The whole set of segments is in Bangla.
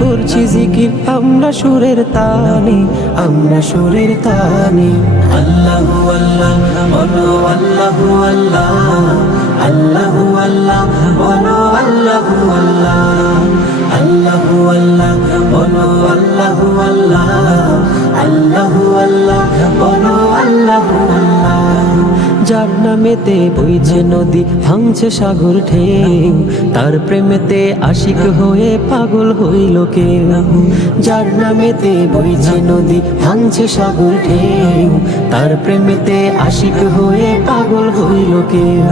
করছি জিকির আমরা সুরের তানে, আমরা সুরের তানে। আল্লাহু আল্লাহ বলো, আল্লাহু আল্লাহ, আল্লাহু আল্লাহ বলো, আল্লাহু আল্লাহ, আল্লাহু আল্লাহ বলো, আল্লাহু আল্লাহ, আল্লাহু আল্লাহ বলো, আল্লাহু আল্লাহ। যার নামেতে বইছে নদী ভাঙছে সাগর ঢেউ, তার প্রেমেতে আশিক হয়ে পাগল হইল কেউ। যার নামেতে বইছে নদী ভাঙছে সাগর ঢেউ, তার প্রেমেতে আশিক হয়ে পাগল হইল কেউ।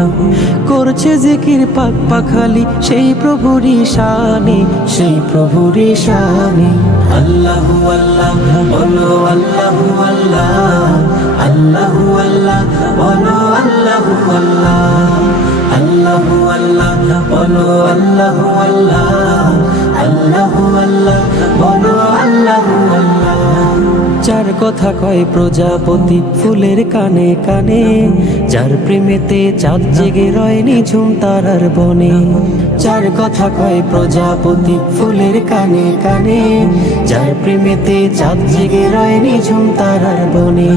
করছে জিকির পাক পাখালি সেই প্রভুরই শানে, সেই প্রভুরই শানে। আল্লাহু আল্লাহ বলো, আল্লাহু আল্লাহ, আল্লাহু আল্লাহ বলো, আল্লাহু আল্লাহ, আল্লাহু আল্লাহ বলো, আল্লাহু আল্লাহ, আল্লাহু আল্লাহ বলো, আল্লাহু আল্লাহ। যার কথা কয় প্রজাপতি ফুলের কানে কানে, যার প্রেমেতে চাঁদ জেগে রয় নিঝুম তারার বনে। যার কথা কয় প্রজাপতি ফুলের কানে কানে, যার প্রেমেতে চাঁদ জেগে রয় নিঝুম তারার বনে।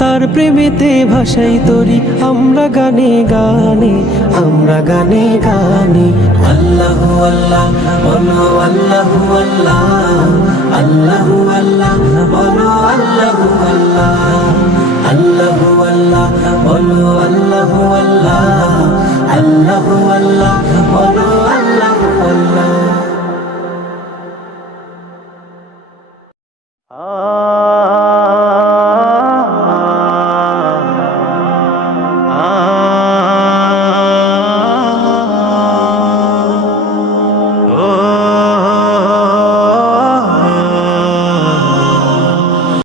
তার প্রেমেতে ভাষাই তরি আমরা গানে গানে, আমরা গানে গানে। আল্লাহু আল্লাহ বলো, আল্লাহু আল্লাহ,